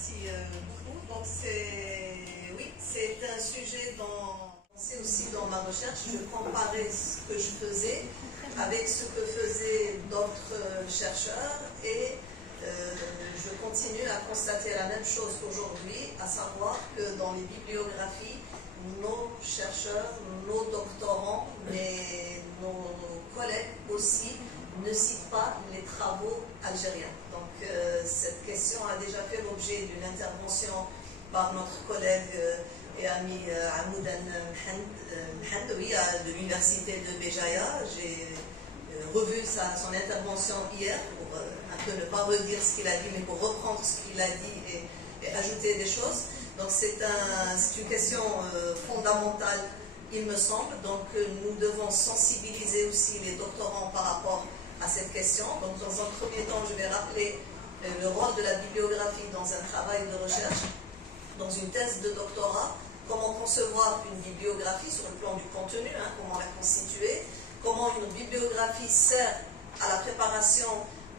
Merci beaucoup. Donc oui, c'est un sujet c'est aussi dans ma recherche. Je comparais ce que je faisais avec ce que faisaient d'autres chercheurs et je continue à constater la même chose aujourd'hui, à savoir que dans les bibliographies, nos chercheurs, nos doctorants, mais nos collègues aussi ne citent pas les travaux algériens. Donc cette question a déjà fait l'objet d'une intervention par notre collègue et ami Amoudan Mhendoui de l'université de Béjaïa. J'ai revu son intervention hier pour un peu ne pas redire ce qu'il a dit, mais pour reprendre ce qu'il a dit et ajouter des choses. Donc c'est une question fondamentale, il me semble. Donc nous devons sensibiliser aussi les doctorants par rapport à cette question. Donc dans un premier temps, je vais rappeler le rôle de la bibliographie dans un travail de recherche, dans une thèse de doctorat, comment concevoir une bibliographie sur le plan du contenu, comment la constituer, comment une bibliographie sert à la préparation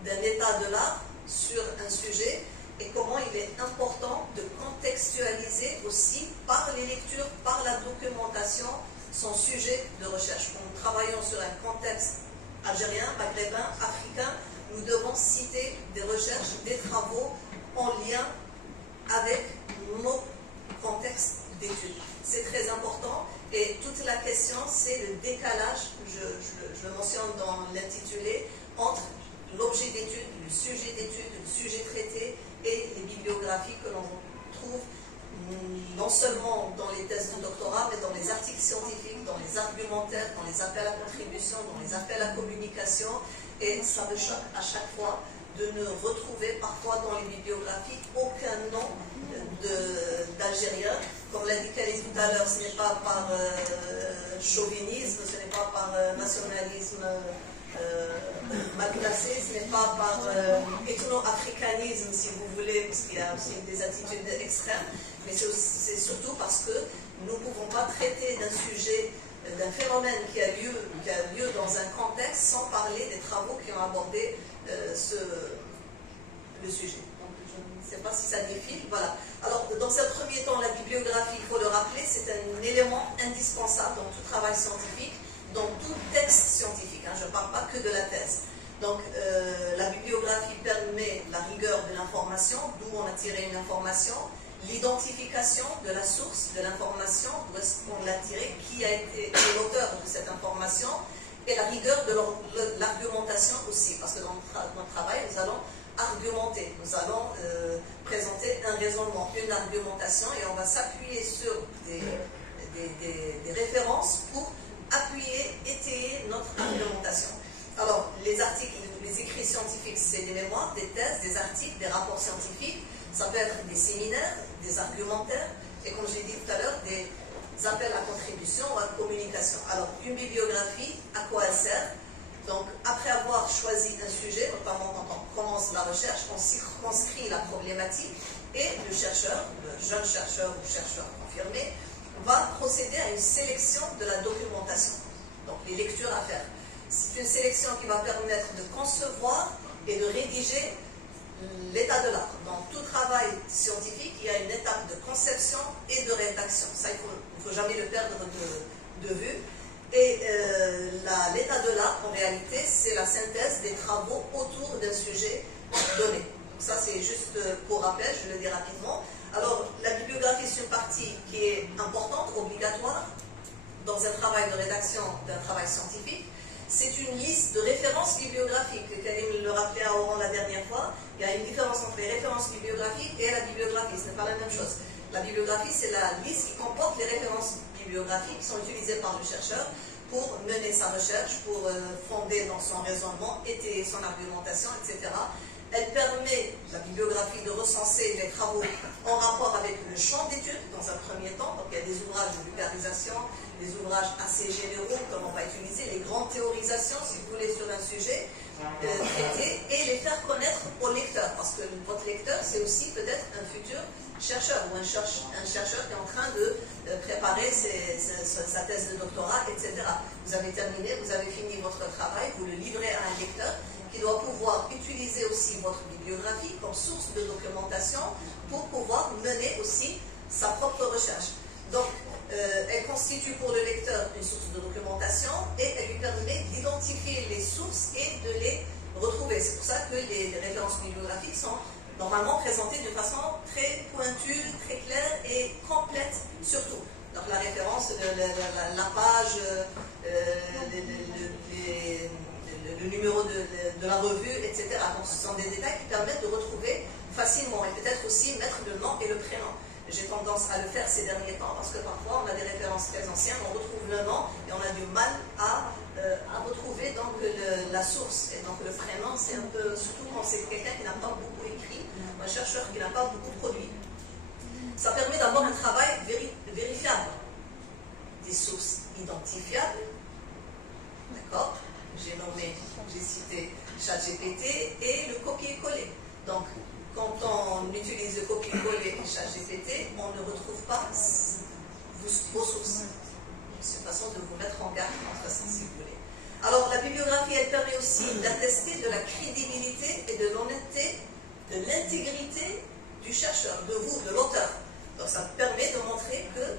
d'un état de l'art sur un sujet, et comment il est important de contextualiser aussi par les lectures, par la documentation, son sujet de recherche. Quand nous travaillons sur un contexte algérien, maghrébin, africain, nous devons citer des recherches, des travaux en lien avec nos contextes d'études. C'est très important et toute la question, c'est le décalage, je le mentionne dans l'intitulé, entre l'objet d'étude, le sujet d'étude, le sujet traité et les bibliographies que l'on trouve non seulement dans les thèses de doctorat, mais dans les articles scientifiques, dans les argumentaires, dans les appels à contribution, dans les appels à communication. Et ça me choque à chaque fois de ne retrouver parfois dans les bibliographies aucun nom d'Algérien. Comme l'a dit Khalid tout à l'heure, ce n'est pas par chauvinisme, ce n'est pas par nationalisme mal placé, ce n'est pas par ethno-africanisme, si vous voulez, parce qu'il y a aussi des attitudes extrêmes, mais c'est surtout parce que nous ne pouvons pas traiter d'un sujet, d'un phénomène qui a lieu dans un contexte sans parler des travaux qui ont abordé le sujet. Donc, je ne sais pas si ça défile. Voilà. Alors, dans un premier temps, la bibliographie, il faut le rappeler, c'est un élément indispensable dans tout travail scientifique, dans tout texte scientifique. Je ne parle pas que de la thèse. Donc, la bibliographie permet la rigueur de l'information, d'où on a tiré une information, l'identification de la source de l'information, d'où est-ce qu'on l'a tirée, qui a été l'auteur de cette information, et la rigueur de l'argumentation aussi, parce que dans notre travail, nous allons argumenter, nous allons présenter un raisonnement, une argumentation, et on va s'appuyer sur des références pour appuyer, étayer notre argumentation. Alors, les articles, les écrits scientifiques, c'est des mémoires, des thèses, des articles, des rapports scientifiques, ça peut être des séminaires, des argumentaires, et comme j'ai dit tout à l'heure, des appels à contribution ou à communication. Alors, une bibliographie, à quoi elle sert? Donc, après avoir choisi un sujet, notamment quand on commence la recherche, on circonscrit la problématique, et le chercheur, le jeune chercheur ou chercheur confirmé, va procéder à une sélection de la documentation. Donc, les lectures à faire. C'est une sélection qui va permettre de concevoir et de rédiger l'état de l'art. Dans tout travail scientifique, il y a une étape de conception et de rédaction. Ça, il ne faut jamais le perdre de vue. Et l'état de l'art, en réalité, c'est la synthèse des travaux autour d'un sujet donné. Donc ça, c'est juste pour rappel, je le dis rapidement. Alors, la bibliographie, c'est une partie qui est importante, obligatoire, dans un travail de rédaction d'un travail scientifique. C'est une liste de références bibliographiques. Karim le rappelait à Oran la dernière fois. Il y a une différence entre les références bibliographiques et la bibliographie. Ce n'est pas la même chose. La bibliographie, c'est la liste qui comporte les références bibliographiques qui sont utilisées par le chercheur pour mener sa recherche, pour fonder dans son raisonnement, étayer son argumentation, etc. Elle permet, la bibliographie, de recenser les travaux en rapport avec le champ d'étude, dans un premier temps. Donc il y a des ouvrages de vulgarisation, des ouvrages assez généraux, comme on va utiliser, les grandes théorisations, si vous voulez, sur un sujet traité, et les faire connaître au lecteur. Parce que votre lecteur, c'est aussi peut-être un futur chercheur, ou un chercheur qui est en train de préparer sa thèse de doctorat, etc. Vous avez terminé, vous avez fini votre travail, vous le livrez à un lecteur qui doit pouvoir utiliser aussi votre bibliographie comme source de documentation pour pouvoir mener aussi sa propre recherche. Donc, elle constitue pour le lecteur une source de documentation et elle lui permet d'identifier les sources et de les retrouver. C'est pour ça que les références bibliographiques sont normalement présentées de façon très pointue, très claire et complète surtout. Donc la référence, la page, le numéro de la revue, etc. Donc ce sont des détails qui permettent de retrouver facilement et peut-être aussi mettre le nom et le prénom. J'ai tendance à le faire ces derniers temps parce que parfois on a des références très anciennes, on retrouve le nom et on a du mal à retrouver donc la source. Et donc le prénom, c'est un peu, surtout quand c'est quelqu'un qui n'a pas beaucoup écrit, un chercheur qui n'a pas beaucoup produit. Ça permet d'avoir un travail vérifiable, des sources identifiables, d'accord? J'ai cité ChatGPT et le copier-coller. Donc, quand on utilise le copier-coller et ChatGPT, on ne retrouve pas vos sources. C'est une façon de vous mettre en garde contre ça, si vous voulez. Alors, la bibliographie, elle permet aussi d'attester de la crédibilité et de l'honnêteté, de l'intégrité du chercheur, de vous, de l'auteur. Donc, ça permet de montrer que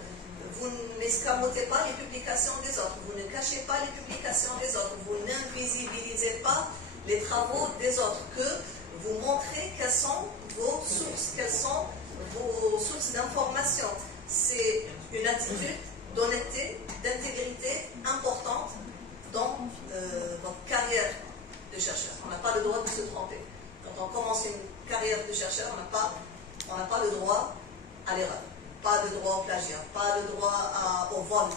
vous n'escamotez pas les publications des autres, vous ne cachez pas les publications des autres, vous n'invisibilisez pas les travaux des autres, que vous montrez quelles sont vos sources, quelles sont vos sources d'information. C'est une attitude d'honnêteté, d'intégrité importante dans votre carrière de chercheur. On n'a pas le droit de se tromper. Quand on commence une carrière de chercheur, on n'a pas le droit à l'erreur. Pas de droit au plagiat, pas de droit au vol,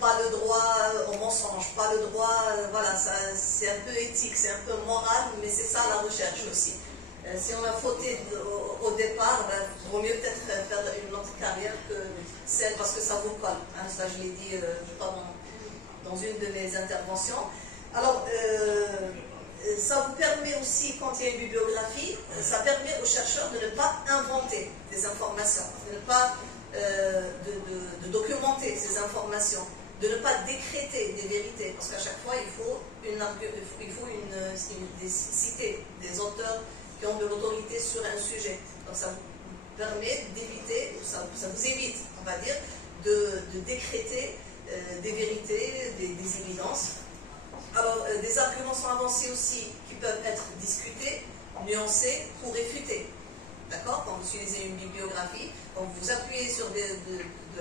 pas de droit au mensonge, pas le droit, voilà, c'est un peu éthique, c'est un peu moral, mais c'est ça la recherche aussi. Si on a fauté au départ, il vaut mieux peut-être faire une autre carrière que celle, parce que ça vous colle. Hein, ça, je l'ai dit, je crois, dans une de mes interventions. Alors, ça vous permet aussi, quand il y a une bibliographie, ça permet aux chercheurs de ne pas inventer des informations, de ne pas de documenter ces informations, de ne pas décréter des vérités, parce qu'à chaque fois, il faut citer des auteurs qui ont de l'autorité sur un sujet. Donc ça vous permet d'éviter, ça vous évite, on va dire, de décréter des vérités, des évidences. Alors, des arguments sont avancés aussi qui peuvent être discutés, nuancés ou réfutés. D'accord? Quand vous utilisez une bibliographie, quand vous appuyez sur de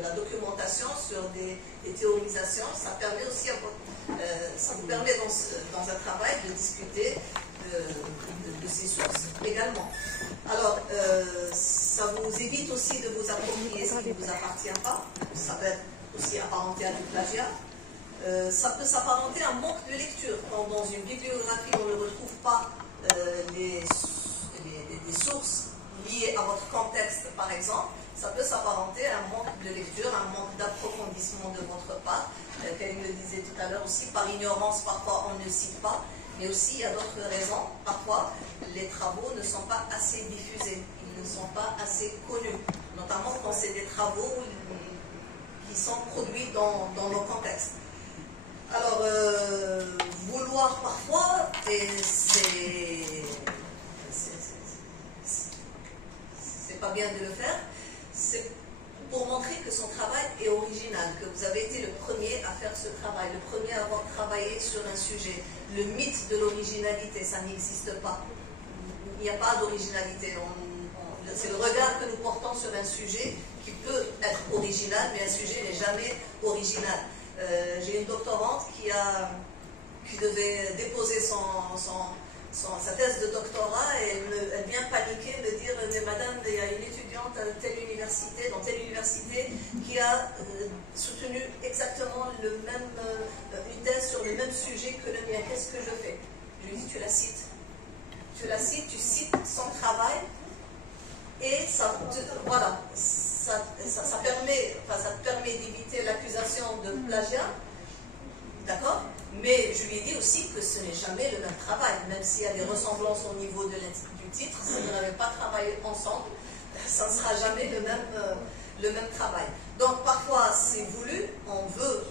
la documentation, sur des théorisations, ça permet aussi, ça vous permet dans un travail de discuter de ces sources également. Alors, ça vous évite aussi de vous approprier ce qui ne vous appartient pas. Ça peut être aussi apparenté à du plagiat. Ça peut s'apparenter à un manque de lecture. Quand dans une bibliographie, on ne retrouve pas des sources liées à votre contexte, par exemple, ça peut s'apparenter à un manque de lecture, à un manque d'approfondissement de votre part. Comme le disait tout à l'heure aussi, par ignorance, parfois on ne cite pas, mais aussi il y a d'autres raisons. Parfois, les travaux ne sont pas assez diffusés, ils ne sont pas assez connus, notamment quand c'est des travaux qui sont produits dans nos contextes. Alors, vouloir parfois, et c'est pas bien de le faire, c'est pour montrer que son travail est original, que vous avez été le premier à faire ce travail, le premier à avoir travaillé sur un sujet. Le mythe de l'originalité, ça n'existe pas. Il n'y a pas d'originalité. C'est le regard que nous portons sur un sujet qui peut être original, mais un sujet n'est jamais original. J'ai une doctorante qui devait déposer sa thèse de doctorat et elle vient paniquer, me dire « Mais madame, il y a une étudiante dans telle université qui a soutenu exactement une thèse sur le même sujet que le mien. Qu'est-ce que je fais ?» Je lui dis « Tu la cites. Tu cites son travail et ça te permet d'éviter l'accusation de plagiat. D'accord? Mais je lui ai dit aussi que ce n'est jamais le même travail, même s'il y a des ressemblances au niveau du titre, si vous n'avez pas travaillé ensemble, ça ne sera jamais le même travail. Donc parfois c'est voulu, on veut,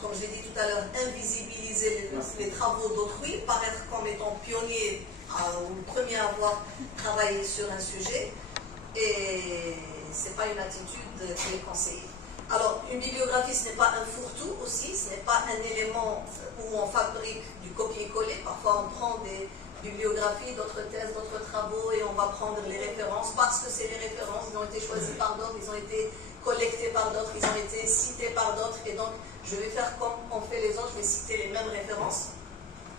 comme je j'ai dit tout à l'heure, invisibiliser les travaux d'autrui, paraître comme étant pionnier ou premier à avoir travaillé sur un sujet, et ce n'est pas une attitude qui est conseillée. Alors, une bibliographie, ce n'est pas un fourre-tout aussi, ce n'est pas un élément où on fabrique du copier-coller. Parfois, on prend des bibliographies, d'autres thèses, d'autres travaux, et on va prendre les références parce que c'est les références, ils ont été choisis par d'autres, ils ont été collectés par d'autres, ils ont été cités par d'autres, et donc je vais faire comme on fait les autres, je vais citer les mêmes références.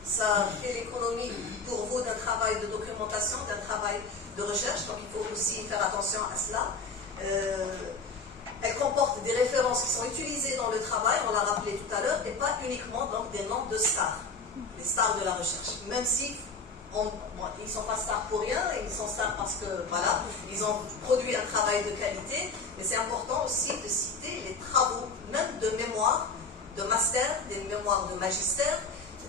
Ça fait l'économie pour vous d'un travail de documentation, d'un travail de recherche, donc il faut aussi faire attention à cela. Elle comporte des références qui sont utilisées dans le travail, on l'a rappelé tout à l'heure, et pas uniquement donc des noms de stars, les stars de la recherche. Même si ils ne sont pas stars pour rien, ils sont stars parce que voilà, ils ont produit un travail de qualité, mais c'est important aussi de citer les travaux, même de mémoire, de master, des mémoires de magistère,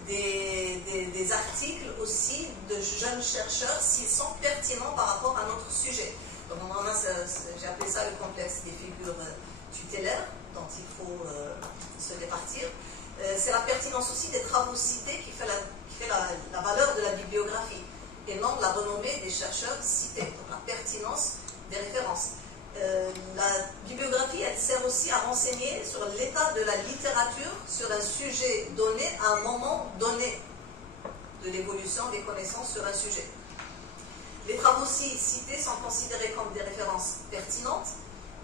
des articles aussi de jeunes chercheurs s'ils sont pertinents par rapport à notre sujet. Donc j'ai appelé ça le complexe des figures tutélaires dont il faut se départir. C'est la pertinence aussi des travaux cités qui fait la valeur de la bibliographie et non la renommée des chercheurs cités, donc la pertinence des références. La bibliographie, elle sert aussi à renseigner sur l'état de la littérature sur un sujet donné à un moment donné de l'évolution des connaissances sur un sujet. Les travaux cités sont considérés comme des références pertinentes,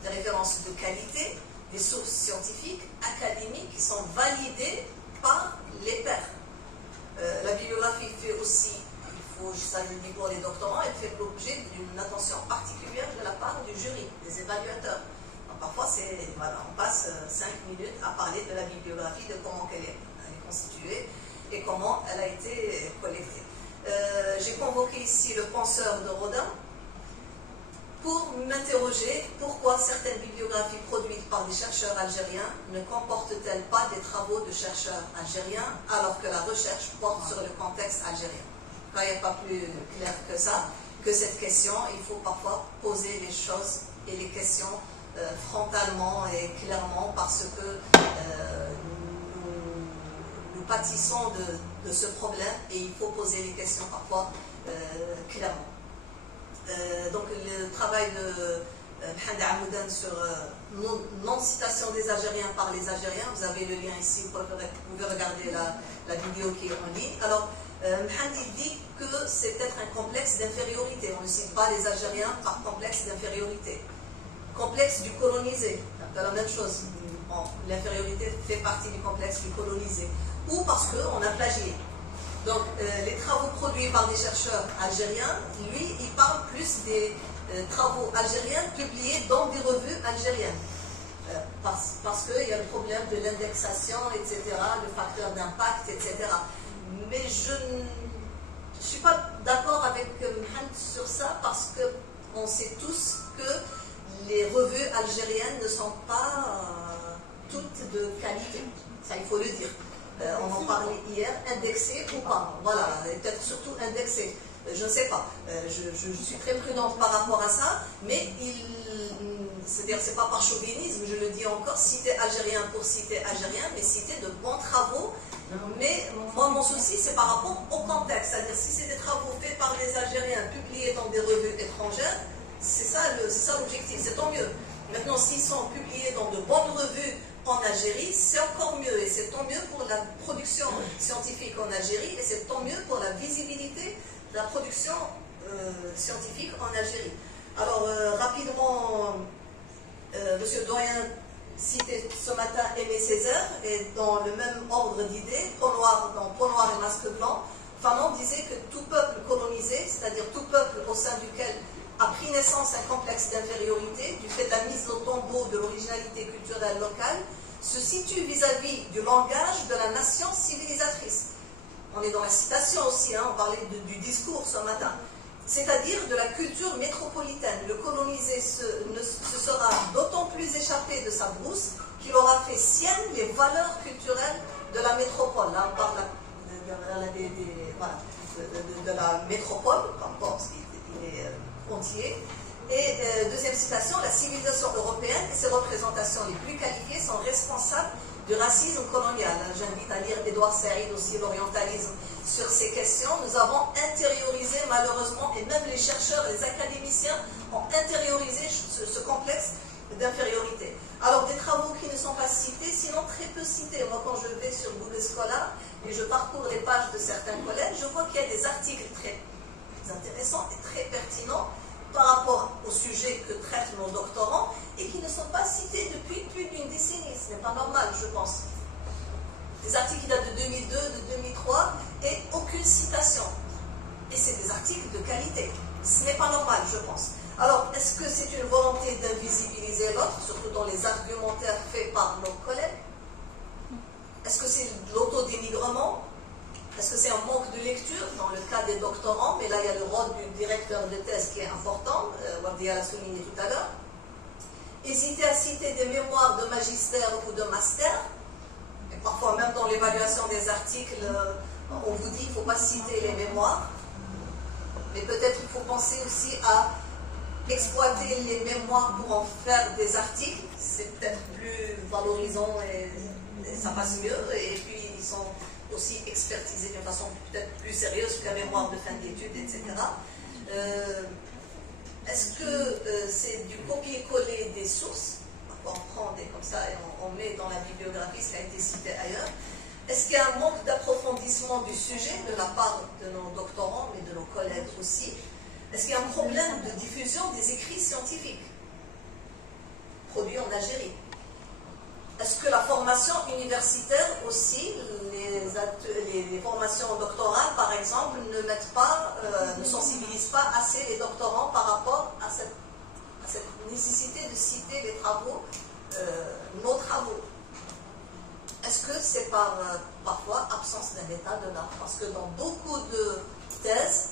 des références de qualité, des sources scientifiques, académiques qui sont validées par les pairs. La bibliographie fait aussi, ça je le dis pour les doctorants, elle fait l'objet d'une attention particulière de la part du jury, des évaluateurs. Donc, parfois, voilà, on passe 5 minutes à parler de la bibliographie, de comment elle est constituée et comment elle a été collectée. J'ai convoqué ici le penseur de Rodin pour m'interroger pourquoi certaines bibliographies produites par des chercheurs algériens ne comportent-elles pas des travaux de chercheurs algériens alors que la recherche porte sur le contexte algérien. Là, il n'y a pas plus clair que ça, que cette question. Il faut parfois poser les choses et les questions frontalement et clairement parce que nous pâtissons de ce problème et il faut poser les questions parfois clairement. Donc le travail de Mohamed Amoudan sur non-citation des Algériens par les Algériens, vous avez le lien ici, vous pouvez regarder la vidéo qui est en ligne. Alors, Mohamed dit que c'est peut-être un complexe d'infériorité. On ne cite pas les Algériens par complexe d'infériorité. Complexe du colonisé, c'est la même chose. Bon, l'infériorité fait partie du complexe du colonisé. Ou parce qu'on a plagié. Donc, les travaux produits par des chercheurs algériens, lui, il parle plus des travaux algériens publiés dans des revues algériennes. Parce qu'il y a le problème de l'indexation, etc., le facteur d'impact, etc. Mais je ne suis pas d'accord avec Mohamed sur ça parce qu'on sait tous que les revues algériennes ne sont pas toutes de qualité. Ça, il faut le dire. On en parlait hier, indexées ou pas. Voilà, et peut-être surtout indexées. Je ne sais pas. Je suis très prudente par rapport à ça, mais c'est-à-dire, c'est pas par chauvinisme, je le dis encore, citer algérien pour citer algérien, mais citer de bons travaux. Mais moi, mon souci, c'est par rapport au contexte. C'est-à-dire, si c'est des travaux faits par des Algériens, publiés dans des revues étrangères, c'est ça l'objectif, c'est tant mieux. Maintenant, s'ils sont publiés dans de bonnes revues en Algérie, c'est encore mieux. Et c'est tant mieux pour la production scientifique en Algérie, et c'est tant mieux pour la visibilité de la production scientifique en Algérie. Alors, rapidement, M. Doyen citait ce matin Aimé Césaire, et dans le même ordre d'idées, dans Peau noire et masque blanc, Fanon disait que tout peuple colonisé, c'est-à-dire tout peuple au sein duquel a pris naissance un complexe d'infériorité du fait de la mise au tombeau de l'originalité culturelle locale, se situe vis-à-vis du langage de la nation civilisatrice. On est dans la citation aussi, hein, on parlait du discours ce matin. C'est-à-dire de la culture métropolitaine. Le colonisé se sera d'autant plus échappé de sa brousse qu'il aura fait sienne les valeurs culturelles de la métropole. Là, on parle de la métropole, parce qu'il est entier. Et deuxième citation, la civilisation européenne et ses représentations les plus qualifiées sont responsables du racisme colonial. J'invite à lire Édouard Saïd aussi, l'orientalisme, sur ces questions. Nous avons intériorisé malheureusement, et même les chercheurs, les académiciens ont intériorisé ce complexe d'infériorité. Alors des travaux qui ne sont pas cités, sinon très peu cités. Moi quand je vais sur Google Scholar et je parcours les pages de certains collèges, je vois qu'il y a des articles très intéressants et très pertinents par rapport au sujet que traitent nos doctorants et qui ne sont pas cités depuis plus d'une décennie. Ce n'est pas normal, je pense. Des articles qui datent de 2002, de 2003 et aucune citation. Et c'est des articles de qualité. Ce n'est pas normal, je pense. Alors, est-ce que c'est une volonté d'invisibiliser l'autre, surtout dans les argumentaires faits par nos collègues? Est-ce que c'est de l'autodénigrement? Est-ce que c'est un manque de lecture dans le cas des doctorants? Mais là, il y a le rôle du directeur de thèse qui est important, Wardia l'a souligné tout à l'heure. Hésiter à citer des mémoires de magistère ou de master, et parfois même dans l'évaluation des articles, on vous dit qu'il ne faut pas citer les mémoires, mais peut-être il faut penser aussi à exploiter les mémoires pour en faire des articles. C'est peut-être plus valorisant et ça passe mieux, et puis ils sont aussi expertisés d'une façon peut-être plus sérieuse que la mémoire de fin d'études, etc. Est-ce que c'est du copier-coller des sources? On prend des comme ça et on met dans la bibliographie ce qui a été cité ailleurs. Est-ce qu'il y a un manque d'approfondissement du sujet de la part de nos doctorants, mais de nos collègues aussi? Est-ce qu'il y a un problème de diffusion des écrits scientifiques produits en Algérie? Est-ce que la formation universitaire aussi, les formations doctorales par exemple, ne sensibilisent pas assez les doctorants par rapport à cette nécessité de citer les travaux, nos travaux? Est-ce que c'est par parfois absence d'un état de l'art? Parce que dans beaucoup de thèses,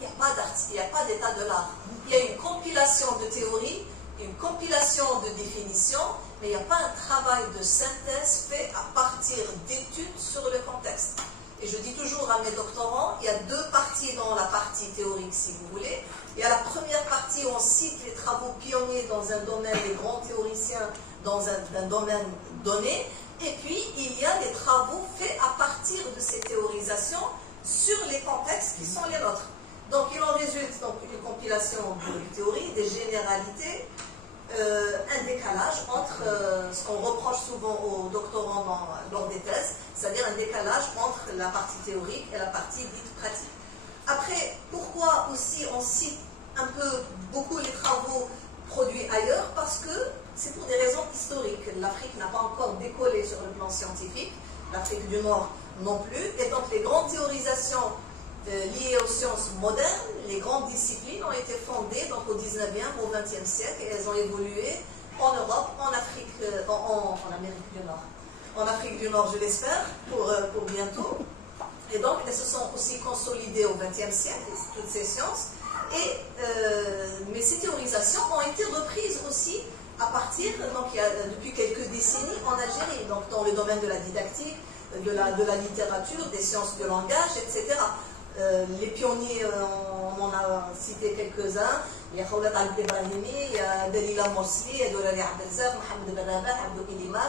il n'y a pas d'état de l'art. Il y a une compilation de théories, une compilation de définitions, mais il n'y a pas un travail de synthèse fait à partir d'études sur le contexte. Et je dis toujours à mes doctorants, il y a deux parties dans la partie théorique, si vous voulez. Il y a la première partie où on cite les travaux pionniers dans un domaine, les grands théoriciens dans un domaine donné, et puis il y a des travaux faits à partir de ces théorisations sur les contextes qui sont les nôtres. Donc il en résulte donc une compilation de théories, des généralités, un décalage entre ce qu'on reproche souvent aux doctorants lors des thèses, c'est-à-dire un décalage entre la partie théorique et la partie dite pratique. Après, pourquoi aussi on cite un peu beaucoup les travaux produits ailleurs? Parce que c'est pour des raisons historiques. L'Afrique n'a pas encore décollé sur le plan scientifique, l'Afrique du Nord non plus, et donc les grandes théorisations liées aux sciences modernes, les grandes disciplines ont été fondées donc au 19e, au 20e siècle, et elles ont évolué en Europe, en Afrique, en Amérique du Nord. En Afrique du Nord, je l'espère, pour bientôt. Et donc, elles se sont aussi consolidées au 20e siècle, toutes ces sciences. Mais ces théorisations ont été reprises aussi à partir, donc depuis quelques décennies, en Algérie, donc dans le domaine de la didactique, de la littérature, des sciences de langage, etc. Les pionniers, on en a cité quelques-uns. Il y a Khawlat Al-Ibrahimi, il y a Dalila Morsli, il y a Dolari Abdelzab, Mohamed Ben Rabah, Abdou Iliman,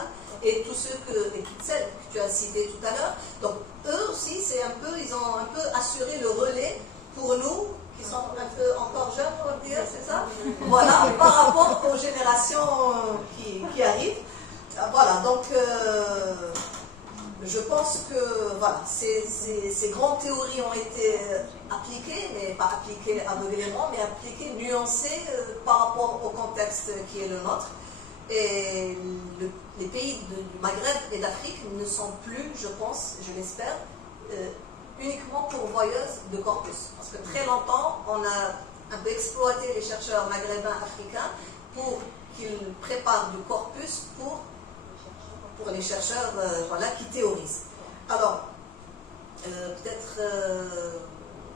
et tous ceux et toutes celles que tu as citées tout à l'heure. Donc eux aussi, ils ont un peu assuré le relais pour nous, qui sont un peu encore jeunes, on va dire, c'est ça? Voilà, par rapport aux générations qui arrivent. Voilà, donc je pense que voilà, ces grandes théories ont été appliquées, mais pas appliquées aveuglément, mais appliquées, nuancées par rapport au contexte qui est le nôtre. Et les pays du Maghreb et d'Afrique ne sont plus, je pense, je l'espère, uniquement pourvoyeuses de corpus. Parce que très longtemps, on a un peu exploité les chercheurs maghrébins africains pour qu'ils préparent du corpus pour les chercheurs voilà, qui théorisent. Alors, peut-être,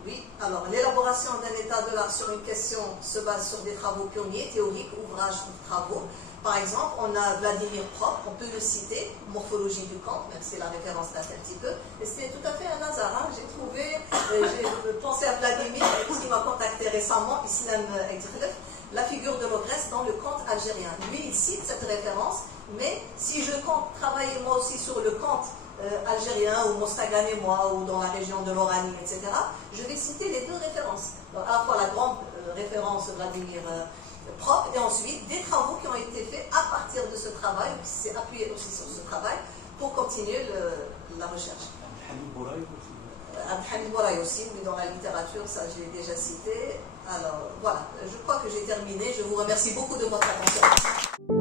oui, alors l'élaboration d'un état de l'art sur une question se base sur des travaux pionniers, théoriques, ouvrages ou travaux. Par exemple, on a Vladimir Prokop, on peut le citer, Morphologie du camp, même si la référence date un petit peu, et c'était tout à fait un hasard. Hein. J'ai pensé à Vladimir, qui m'a contacté récemment, Islam Ekdrelef, la figure de l'ogresse dans le conte algérien. Lui, il cite cette référence, Mais si je compte travailler moi aussi sur le conte algérien ou mostaganais-moi ou dans la région de l'Oranie, etc., je vais citer les deux références. Donc, à la fois la grande référence Vladimir Prop et ensuite des travaux qui ont été faits à partir de ce travail, qui s'est appuyé aussi sur ce travail pour continuer la recherche. Abdelhamid Bouraï aussi, mais dans la littérature, ça je l'ai déjà cité. Alors voilà, je crois que j'ai terminé. Je vous remercie beaucoup de votre attention.